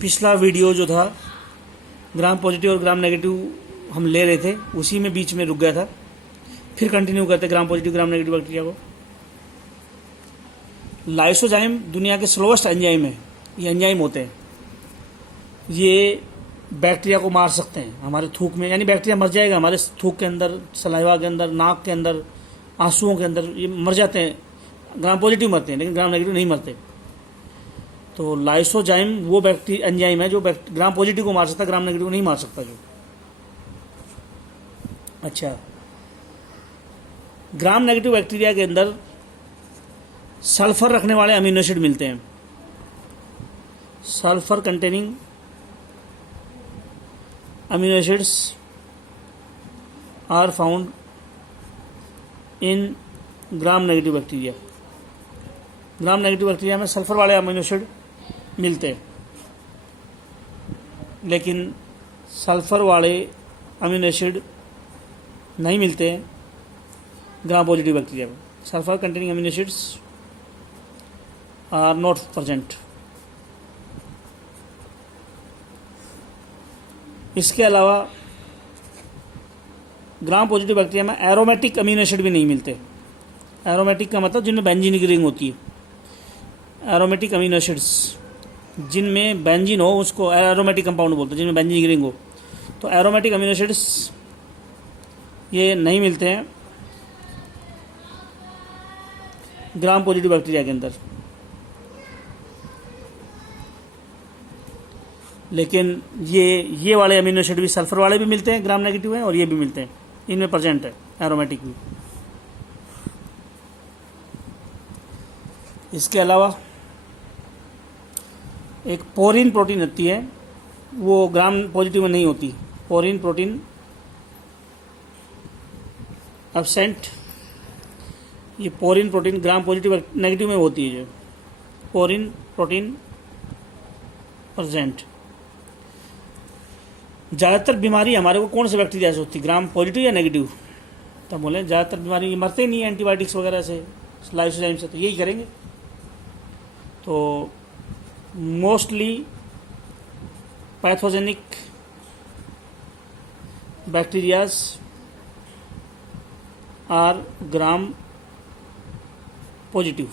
पिछला वीडियो जो था ग्राम पॉजिटिव और ग्राम नेगेटिव हम ले रहे थे, उसी में बीच में रुक गया था। फिर कंटिन्यू करते gram positive gram negative bacteria को। लाइसोजाइम दुनिया के स्लोवेस्ट एंजाइम है। ये एंजाइम होते हैं, ये बैक्टीरिया को मार सकते हैं हमारे थूक में, यानी बैक्टीरिया मर जाएगा हमारे थूक के अंदर, सलाइवा के अंदर, नाक के अंदर, आंसुओं के अंदर, ये मर जाते हैं। ग्राम पॉजिटिव मरते हैं लेकिन ग्राम नेगेटिव नहीं मरते। तो लाइसोजाइम वो बैक्टीरिया एंजाइम है जो ग्राम पॉजिटिव को मार सकता है, ग्राम नेगेटिव को नहीं मार सकता। जो अच्छा, ग्राम नेगेटिव बैक्टीरिया के अंदर सल्फर रखने वाले अमीनो एसिड मिलते हैं। Sulphur containing amino acids are found in gram negative bacteria. Gram negative bacteria में सल्फर वाले अमीनो एसिड मिलते हैं, लेकिन सल्फर वाले अमीनो एसिड नहीं मिलते हैं ग्राम पॉजिटिव बैक्टीरिया में। Sulphur containing amino acids are not present. इसके अलावा ग्राम पॉजिटिव बैक्टीरिया में एरोमेटिक अमीनो एसिड भी नहीं मिलते। एरोमेटिक का मतलब जिनमें बेंजीन की रिंग होती है। एरोमेटिक अमीनो एसिड्स जिनमें बेंजीन हो उसको एरोमेटिक कंपाउंड बोलते हैं, जिनमें बेंजीन की रिंग हो। तो एरोमेटिक अमीनो एसिड्स ये नहीं मिलते हैं ग्राम पॉजिटिव बैक्टीरिया के अंदर, लेकिन ये वाले अमीनो एसिड भी सल्फर वाले भी मिलते हैं, ग्राम नेगेटिव हैं, और ये भी मिलते हैं, इनमें प्रेजेंट है एरोमेटिक भी। इसके अलावा एक पोरिन प्रोटीन होती है, वो ग्राम पॉजिटिव में नहीं होती। Porin protein absent. ये porin protein gram positive negative में होती है। जो पोरिन प्रोटीन प्रेजेंट। ज़्यादातर बीमारी हमारे को कौन से बैक्टीरिया से होती है, ग्राम पॉजिटिव या नेगेटिव? तो बोले ज़्यादातर बीमारी मरते नहीं है एंटीबायोटिक्स वगैरह से, लाइसोजाइम से, तो यही करेंगे। तो mostly pathogenic bacterias are gram positive,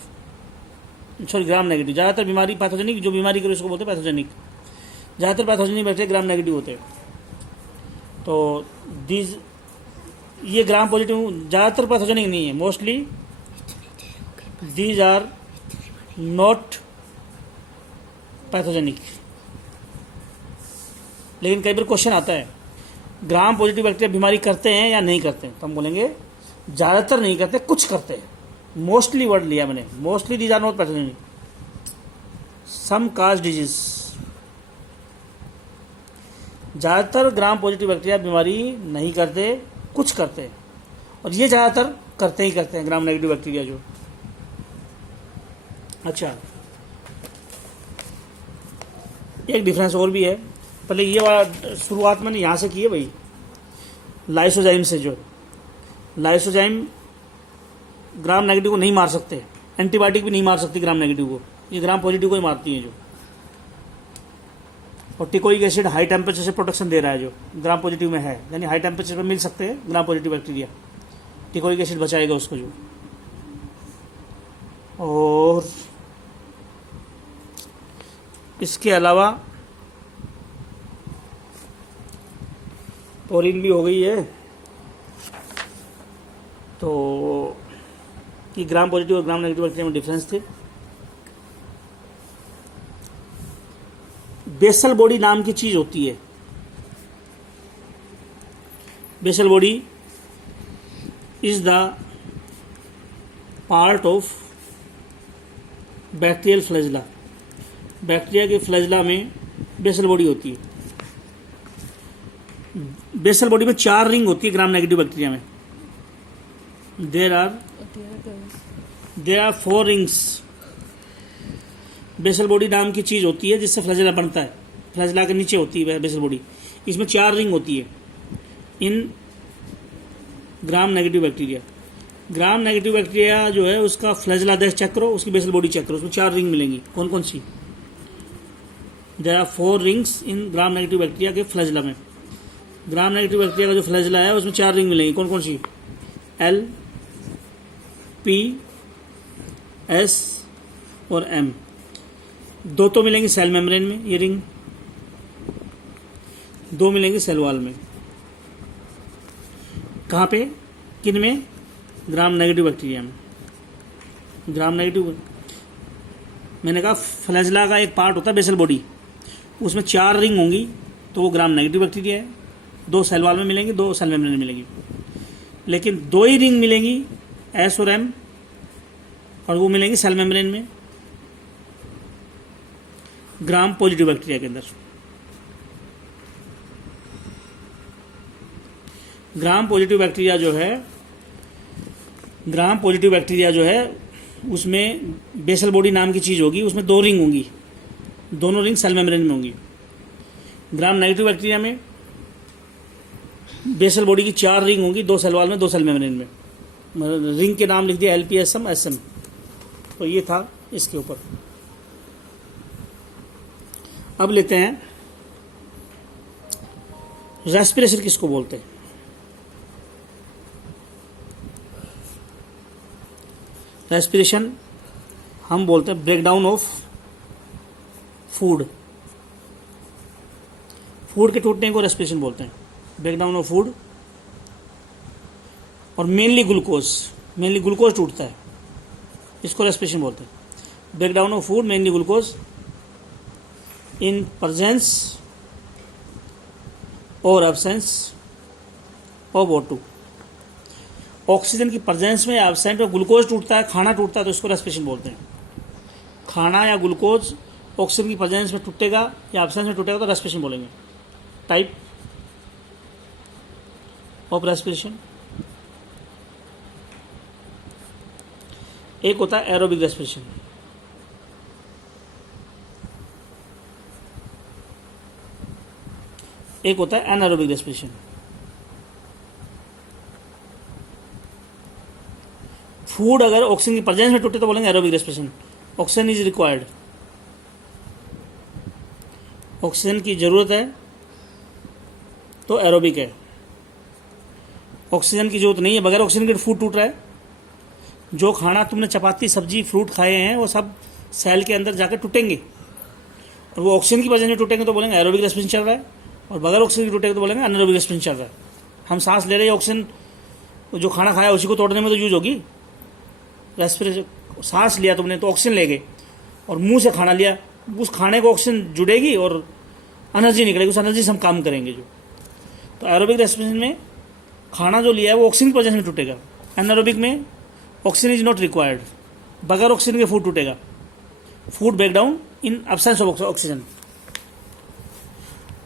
sorry gram negative. ज़्यादातर बीमारी पैथोजेनिक, जो बीमारी करे उसको बोलते हैं पैथोजेनिक। ज़्यादातर पैथोजेनिक बैक्टीरिया ग्राम नेगेटिव होते हैं। तो ये ग्राम पॉजिटिव ज़्यादातर पैथोजेनिक नहीं है। Mostly these are not pathogenic. लेकिन कई बार क्वेश्चन आता है ग्राम पॉजिटिव बैक्टीरिया बीमारी करते हैं या नहीं करते हैं, तो हम बोलेंगे ज़्यादातर नहीं करते, कुछ करते हैं। मोस्टली वर्ड लिया मैंने, mostly these are not pathogenic, some cause disease. ज़्यादातर ग्राम पॉजिटिव बैक्टीरिया बीमारी नहीं करते, कुछ करते हैं, और ये ज़्यादातर करते ही करते हैं ग्राम नेगेटिव बैक्टीरिया जो। अच्छा, एक डिफरेंस और भी है। पहले ये वाला शुरुआत मैंने यहाँ से की है भाई, लाइसोजाइम से। जो लाइसोजाइम ग्राम नेगेटिव को नहीं मार सकते, एंटीबायोटिक भी नहीं मार सकती ग्राम नेगेटिव को, ये ग्राम पॉजिटिव को ही मारती है। जो और टिकोइक एसिड हाई टेम्परेचर से प्रोटेक्शन दे रहा है, जो ग्राम पॉजिटिव में है, यानी हाई टेम्परेचर पर मिल सकते हैं gram positive bacteria, teichoic acid बचाएगा उसको जो। और इसके अलावा पोरिन भी हो गई है, तो कि ग्राम पॉजिटिव और ग्राम नेगेटिव बैक्टीरिया में डिफरेंस थे। बेसल बॉडी नाम की चीज होती है। Basal body is the part of bacterial flagella. Bacteria के फ्लैजिला में बेसल बॉडी होती है। बेसल बॉडी में 4 रिंग होती है ग्राम नेगेटिव बैक्टीरिया में। There are 4 rings. Basal body नाम की चीज होती है जिससे फ्लैजिला बनता है। फ्लैजिला के नीचे होती है बेसल बॉडी, इसमें 4 रिंग होती है in gram negative bacteria. Gram negative bacteria जो है उसका फ्लैजिला देश चेक करो, उसकी बेसल बॉडी चेक करो, उसमें 4 रिंग मिलेंगी। कौन कौन सी? There are 4 rings in gram negative bacteria के फ्लैजला में। ग्राम नेगेटिव बैक्टीरिया का जो फ्लैजला है उसमें 4 रिंग मिलेंगी। कौन कौन सी? L, P, S और M। 2 तो मिलेंगी सेल मेम्ब्रेन में, ये रिंग 2 मिलेंगी सेल वॉल में। कहाँ पे? किन में? ग्राम नेगेटिव बैक्टीरिया में। ग्राम नेगेटिव, मैंने कहा फ्लैजला का एक पार्ट होता है बेसल बॉडी, उसमें 4 रिंग होंगी तो वो ग्राम नेगेटिव बैक्टीरिया है। 2 सेल वॉल में मिलेंगी, 2 सेल मेम्ब्रेन में मिलेंगी। लेकिन 2 ही रिंग मिलेंगी S और M, और वो मिलेंगी सेल मेम्ब्रेन में ग्राम पॉजिटिव बैक्टीरिया के अंदर। ग्राम पॉजिटिव बैक्टीरिया जो है उसमें बेसल बॉडी नाम की चीज़ होगी, उसमें 2 रिंग होंगी, दोनों रिंग सेल मेम्ब्रेन में होंगी। ग्राम नेगेटिव बैक्टीरिया में बेसल बॉडी की 4 रिंग होंगी, 2 सेल वॉल में, 2 सेल मेम्ब्रेन में। रिंग के नाम लिख दिया LPSM SM। तो ये था इसके ऊपर। अब लेते हैं रेस्पिरेशन किसको बोलते हैं। रेस्पिरेशन हम बोलते हैं ब्रेकडाउन ऑफ फूड। फूड के टूटने को रेस्पिरेशन बोलते हैं, ब्रेकडाउन ऑफ फूड। और मेनली ग्लूकोज टूटता है, इसको रेस्पिरेशन बोलते हैं। Breakdown of food, mainly glucose in presence और एब्सेंस ऑफ O2। ऑक्सीजन की प्रेजेंस में एब्सेंट और ग्लूकोज टूटता है, खाना टूटता है, तो इसको रेस्पिरेशन बोलते हैं। खाना या ग्लूकोज ऑक्सीजन की प्रेजेंस में टूटेगा या एब्सेंस में टूटेगा तो रेस्पिरेशन बोलेंगे। टाइप ऑफ रेस्पिरेशन, एक होता है एरोबिक रेस्पिरेशन, एक होता है एनारोबिक रेस्पिरेशन। फूड अगर ऑक्सीजन की प्रेजेंस में टूटे तो बोलेंगे aerobic respiration. Oxygen is required, oxygen की जरूरत है तो एरोबिक है। ऑक्सीजन की जरूरत नहीं है, बगैर ऑक्सीजन के फूड टूट रहा है। जो खाना तुमने चपाती सब्जी फ्रूट खाए हैं वो सब सेल के अंदर जाकर टूटेंगे, और वो ऑक्सीजन की प्रेजेंस में टूटेंगे तो बोलेंगे एरोबिक रेस्पिरेशन चल रहा है, और बगैर ऑक्सीजन की टूटेगा तो बोलेंगे एनारोबिक रेस्पिरेशन चल रहा है। हम सांस ले रहे हैं, ऑक्सीजन जो खाना खाया उसी को तोड़ने में तो यूज होगी। रेस्पिरेशन, सांस लिया तुमने तो ऑक्सीजन ले गए, और मुंह से खाना लिया, उस खाने को ऑक्सीजन जुड़ेगी और एनर्जी निकलेगी, उस एनर्जी से हम काम करेंगे। जो तो एरोबिक रेस्पिरेशन में खाना जो लिया है वो ऑक्सीजन की प्रेजेंस में टूटेगा। एनारोबिक में ऑक्सीजन इज नॉट रिक्वायर्ड, बगैर ऑक्सीजन के फूड टूटेगा। Food break down in absence of oxygen.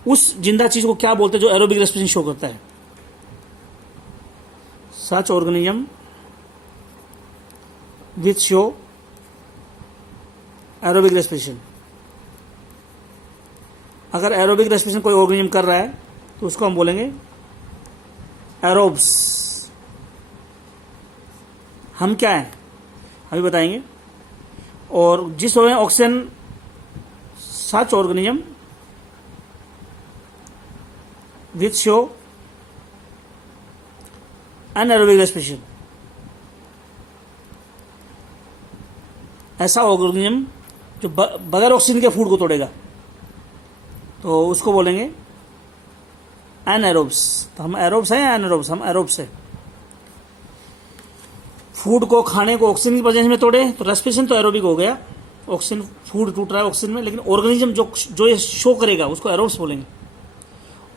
उस जिंदा चीज को क्या बोलते हैं जो एरोबिक रेस्पिरेशन शो करता है? Such organism which show aerobic respiration. अगर एरोबिक रेस्पिरेशन कोई ऑर्गेनिज्म कर रहा है तो उसको हम बोलेंगे एरोब्स। हम क्या हैं अभी बताएंगे। और जिस oxygen such organism which show anaerobic respiration, ऐसा ऑर्गेनिज्म जो बगैर ऑक्सीजन के फूड को तोड़ेगा तो उसको बोलेंगे एनारोब्स। तो हम एरोब्स हैं या एनारोब्स? हम एरोब्स हैं। फूड को, खाने को ऑक्सीजन की प्रेजेंस में तोड़े तो रेस्पिरेशन तो एरोबिक हो गया, ऑक्सीजन, फूड टूट रहा है ऑक्सीजन में, लेकिन ऑर्गेनिज्म जो ये शो करेगा उसको एरोब्स बोलेंगे,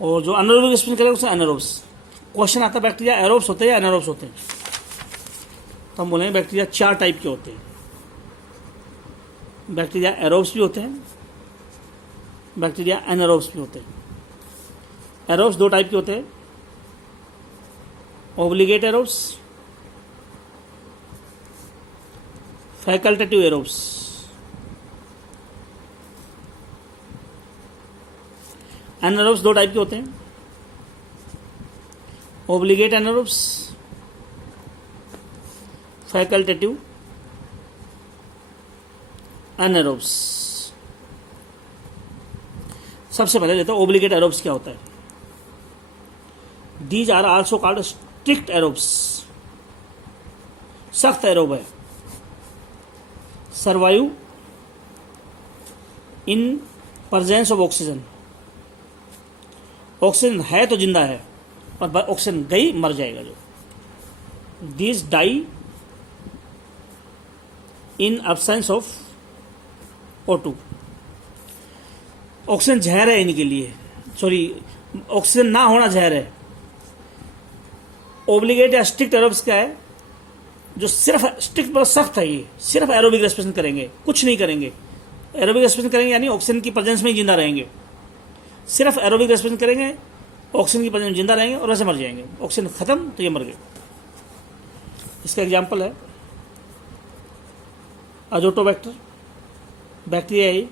और जो अनारोबिक रेस्पिरेशन करेगा उसको एनारोब्स। क्वेश्चन आता है बैक्टीरिया एरोब्स होते हैं या एनारोब्स होते हैं, तो हम बोलेंगे बैक्टीरिया 4 टाइप के होते हैं। बैक्टीरिया एरोब्स भी होते हैं, बैक्टीरिया एनारोब्स भी होते हैं। एरोब्स 2 टाइप के होते हैं, obligate aerobes, facultative aerobes. Anaerobes 2 type के होते हैं, ऑब्लिगेट एनारोब्स, फैकल्टेटिव एनारोब्स। सबसे पहले लेते हैं ओब्लिगेट एरोब्स क्या होता है। These are also called strict aerobes, सख्त एरोब है। Survive in presence of oxygen, oxygen है तो जिंदा है और ऑक्सीजन गई मर जाएगा जो। These die in absence of O2, oxygen जहर है इनके लिए, सॉरी ऑक्सीजन ना होना जहर है। ओब्लिगेट या स्ट्रिक्ट एरोब्स क्या है, जो सिर्फ स्ट्रिक्ट पर सख्त है, ये सिर्फ एरोबिक रेस्पिरेशन करेंगे, कुछ नहीं करेंगे। एरोबिक रेस्पिरेशन करेंगे यानी ऑक्सीजन की प्रेजेंस में ही जिंदा रहेंगे, सिर्फ एरोबिक रेस्पिरेशन करेंगे, ऑक्सीजन की प्रेजेंस में जिंदा रहेंगे और वैसे मर जाएंगे। ऑक्सीजन खत्म तो ये मर गए। इसका एग्जाम्पल है अजोटोबैक्टर, बैक्टीरिया है,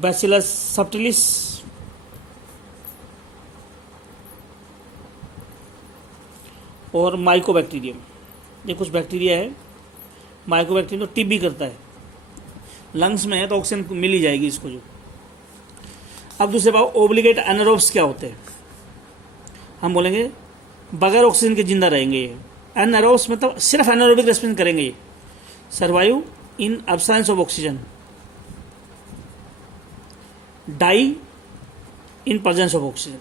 बैसिलस सबटिलिस, और माइकोबैक्टीरियम। ये कुछ बैक्टीरिया है। माइकोबैक्टीरियम तो टीबी करता है, लंग्स में है तो ऑक्सीजन मिल ही जाएगी इसको जो। अब दूसरे बात ओब्लिगेट एनारोब्स क्या होते हैं, हम बोलेंगे बगैर ऑक्सीजन के जिंदा रहेंगे ये। एनारोब्स मतलब सिर्फ एनारोबिक रेस्पिरेशन करेंगे ये। Survive in absence of oxygen, die in presence of oxygen.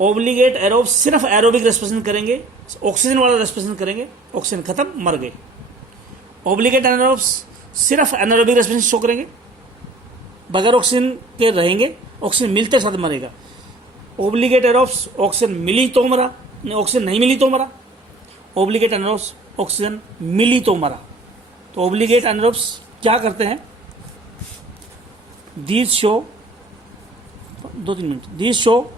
Obligate aerobes सिर्फ एरोबिक रेस्पिरेशन करेंगे, ऑक्सीजन वाला रेस्पिरेशन करेंगे, ऑक्सीजन खत्म मर गए। ओब्लिगेट एनारोब्स सिर्फ एनारोबिक रेस्पिरेशन शो करेंगे, बगैर ऑक्सीजन के रहेंगे, ऑक्सीजन मिलते साथ मरेगा। ओब्लिगेट एरोब्स ऑक्सीजन मिली तो मरा, ऑक्सीजन नहीं मिली तो मरा। ओब्लिगेट एनारोब्स ऑक्सीजन मिली तो मरा। तो ओब्लिगेट एनारोब्स क्या करते हैं, these show 2-3 minute, these show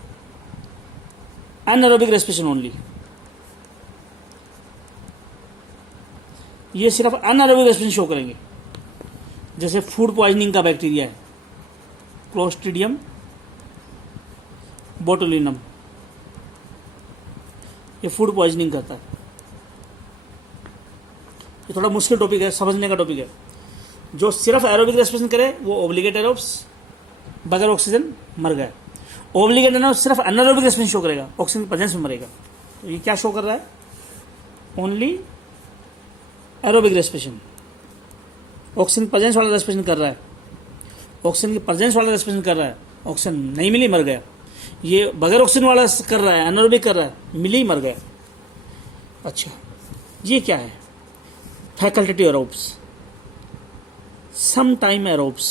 anaerobic respiration only. ये सिर्फ एनारोबिक रेस्पिरेशन शो करेंगे। जैसे फूड पॉइजनिंग का बैक्टीरिया है क्लोस्ट्रीडियम बोटुलिनम, ये फूड पॉइजनिंग करता है। ये थोड़ा मुश्किल टॉपिक है, समझने का टॉपिक है। जो सिर्फ एरोबिक रेस्पिरेशन करे वो ओब्लिगेट एरोब्स, बगैर ऑक्सीजन मर गया। ओब्लिगेट एरोब्स सिर्फ एनारोबिक रेस्पिरेशन शो करेगा, ऑक्सीजन की प्रेजेंस में मरेगा। तो ये क्या शो कर रहा है, only aerobic respiration. Oxygen presence वाला रेस्पिरेशन कर रहा है, ऑक्सीजन की प्रेजेंस वाला रेस्पिरेशन कर रहा है, ऑक्सीजन नहीं मिली मर गया। ये बगैर ऑक्सीजन वाला कर रहा है, एनारोबिक कर रहा है, मिली मर गया। अच्छा, ये क्या है, facultative aerobes, some time aerobes,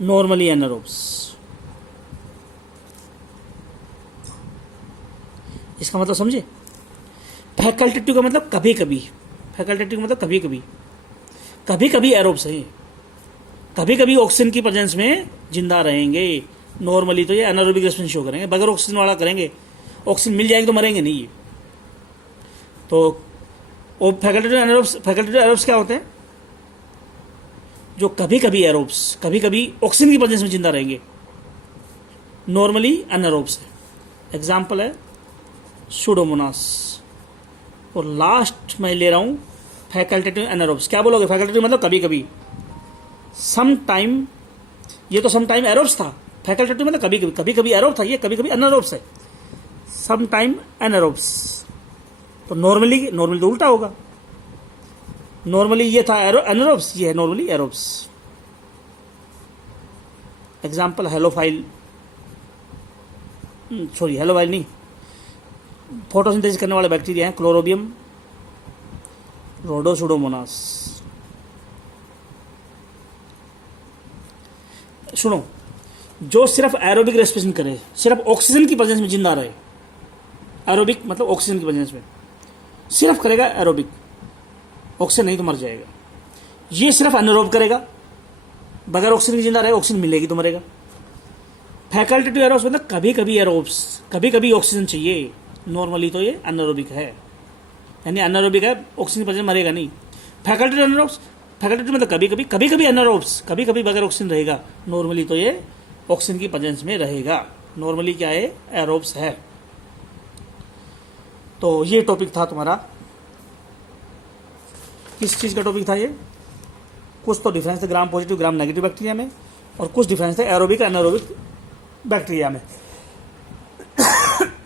normally anaerobes. इसका मतलब समझे, फैकल्टेटिव का मतलब कभी कभी, फैकल्टेटिव का मतलब कभी कभी, कभी कभी एरोब्स हैं, कभी कभी ऑक्सीजन की प्रेजेंस में जिंदा रहेंगे। नॉर्मली तो ये एनारोबिक रेस्पिरेशन शो करेंगे, बगैर ऑक्सीजन वाला करेंगे, ऑक्सीजन मिल जाएंगे तो मरेंगे नहीं ये। तो फैकल्टेटिव एरोब्स क्या होते हैं, जो कभी कभी एरोब्स, कभी कभी ऑक्सीजन की प्रेजेंस में जिंदा रहेंगे, नॉर्मली एनारोब्स है। एग्जाम्पल है सूडोमोनास। और लास्ट मैं ले रहा हूं फैकल्टेटिव एनारोब्स। क्या बोलोगे, फैकल्टेटिव मतलब कभी कभी, सम टाइम, ये तो सम टाइम एरोब्स था, फैकल्टेटिव मतलब कभी कभी, कभी कभी एरोब था, ये कभी कभी एनारोब्स है, सम टाइम एनारोब्स। तो नॉर्मली तो उल्टा होगा, नॉर्मली ये था एनारोब्स, ये है normally aerobes. Example halophile, sorry halophile नहीं, फोटोसिंथेसिस करने वाले बैक्टीरिया हैं, क्लोरोबियम, रोडोसुडोमोनास। सुनो, जो सिर्फ एरोबिक रेस्पिरेशन करे, सिर्फ ऑक्सीजन की प्रेजेंस में जिंदा रहे, एरोबिक मतलब ऑक्सीजन की प्रेजेंस में सिर्फ करेगा एरोबिक, ऑक्सीजन नहीं तो मर जाएगा। ये सिर्फ एनारोब करेगा, बगैर ऑक्सीजन की जिंदा रहेगा, ऑक्सीजन मिलेगी तो मरेगा। फैकल्टेटिव एरोब्स मतलब कभी कभी एरोब्स, कभी कभी ऑक्सीजन चाहिए, नॉर्मली तो ये एनारोबिक है, यानी एनारोबिक है, ऑक्सीजन की प्रेजेंस में मरेगा नहीं। फैकल्टेटिव एनारोब्स, फैकल्टेटिव मतलब कभी कभी, कभी कभी एनारोब्स, कभी कभी बगैर ऑक्सीजन रहेगा, नॉर्मली तो ये ऑक्सीजन की प्रेजेंस में रहेगा। नॉर्मली क्या है, एरोब्स है। तो ये टॉपिक था तुम्हारा किस चीज़ का टॉपिक था ये? कुछ तो डिफरेंस थे gram positive gram negative bacteria में, और कुछ डिफरेंस थे एरोबिक एनारोबिक बैक्टीरिया में।